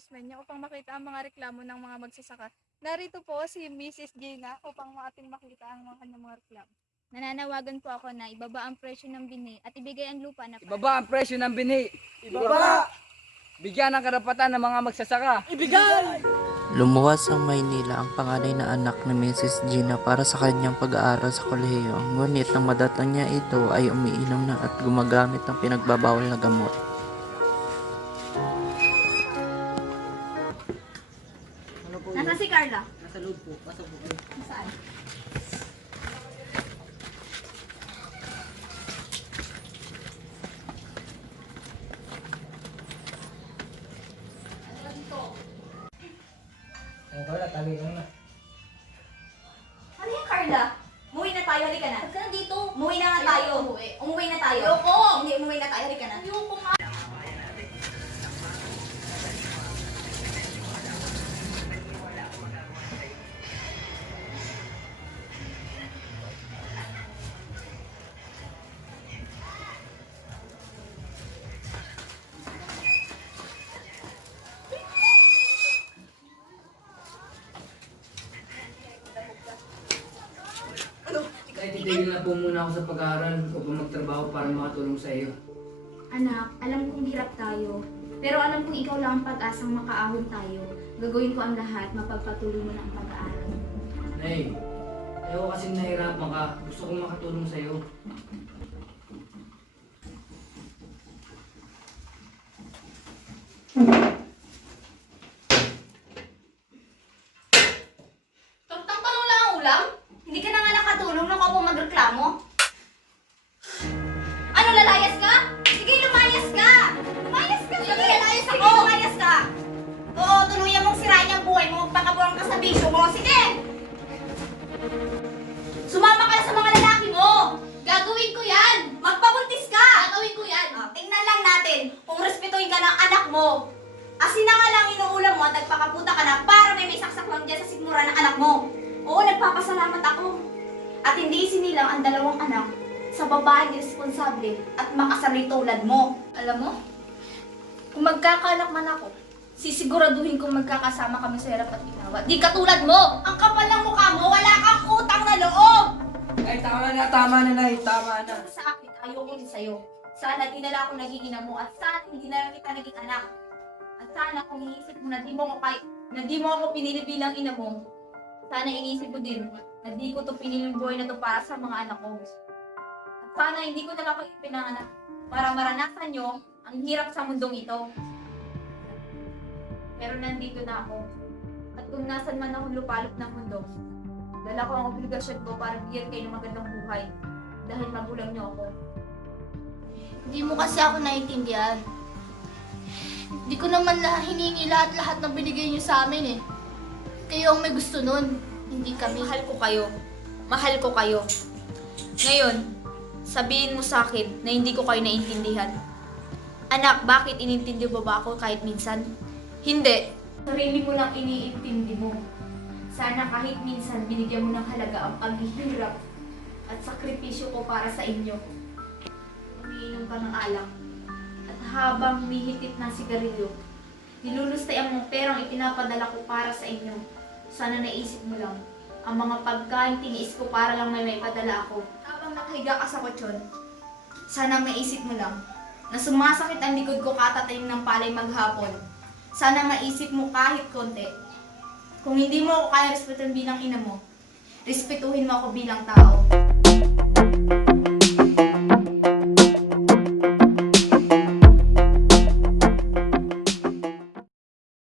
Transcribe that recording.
Tasmania upang makita ang mga reklamo ng mga magsasaka. Narito po si Mrs. Gina upang ating makita ang mga kanyang mga reklamo. Nananawagan po ako na ibaba ang presyo ng bini at ibigay ang lupa na Ibaba ang presyo ng bini. Ibaba! Bigyan ng karapatan ng mga magsasaka. Ibigay! Lumuwas ang Maynila ang panganay na anak ni Mrs. Gina para sa kanyang pag-aaral sa kolehiyo. Ngunit nang madating niya ito ay umiinom na at gumagamit ng pinagbabawal na gamot. Nasaan si Carla? Nasa loob po. Pasok po kayo. Saan? Wala, tabi lang na. Ano yan, Carla? Umuwi na tayo, halika na. Huwag ka na dito. Umuwi na nga tayo. Umuwi na tayo. Ayoko. Hindi, umuwi na tayo, halika na. Ayoko nga. Kahit titigil na po muna ako sa pag-aaral upang magtrabaho para makatulong sa iyo. Anak, alam kong hirap tayo. Pero alam kong ikaw lang ang pag-asang makaahon tayo. Gagawin ko ang lahat, mapagpatuloy mo na ang pag-aaral. Nay, ayaw kasing nahirapan ka. Gusto kong makatulong sa iyo. Tantang-tanong lang ang ulam? Hindi ka na nga nakatulong nung ako magreklamo? Ano, lalayas ka? Sige, lumayas ka! Lumayas ka! Sige, lalayas ako! Sige, lumayas ka! Oo, tuluyan mong sirain ang buhay mo, magpakabuang ka sa bisyo mo. Sige! Sumama ka na sa mga lalaki mo! Gagawin ko yan. Magpabuntis ka! Gagawin ko yan. Tingnan lang natin kung respetuhin ka ng anak mo. Asin na nga lang inuulam mo at nagpakaputa ka na para may saksak lang dyan sa sigmura ng anak mo. Oo, nagpapasalamat ako. At hindi sinilang ang dalawang anak sa babaeng responsable at makasarili tulad mo. Alam mo, kung magkakaanak man ako, sisiguraduhin kong magkakasama kami sa hirap at ginawa. Di katulad mo! Ang kapal ng mukha mo, wala kang utang na loob! Ay, tama na, Nay. Tama na. Sa akin, ayoko din sa'yo. Sana di na lang ako naging ina mo at sana hindi na lang kita naging anak. At sana kung iniisip mo na di mo ako pinili bilang ina mo, sana iniisip mo din na di ko to piniling buhay na to para sa mga anak ko. At sana hindi ko na lang kayo pinanganak para maranasan nyo ang hirap sa mundong ito. Pero nandito na ako. At kung nasan man ako lupalop ng mundo, dala ko ang obligasyon ko para bigyan kayo ng magandang buhay dahil magulang nyo ako. Hindi mo kasi ako naiintindihan. Hindi ko naman hiningi lahat na binigay niyo sa amin eh. Kayo ang may gusto nun, hindi kami. Mahal ko kayo. Mahal ko kayo. Ngayon, sabihin mo sa akin na hindi ko kayo naiintindihan. Anak, bakit inintindi mo ba ako kahit minsan? Hindi. Sarili mo lang iniintindi mo. Sana kahit minsan binigyan mo ng halaga ang paghihirap at sakripisyo ko para sa inyo. Umiinom ka ng alak. At habang humihitit ng sigarilyo, nilulustay ang perang ipinapadala ko para sa inyo. Sana naisip mo lang, ang mga pagkain tiniis ko para lang may padala ako. Habang nakahiga ka sa kutsyon, sana maisip mo lang na sumasakit ang likod ko katatayin ng palay maghapon. Sana maisip mo kahit konti. Kung hindi mo ako kaya respetuhin bilang ina mo, respetuhin mo ako bilang tao.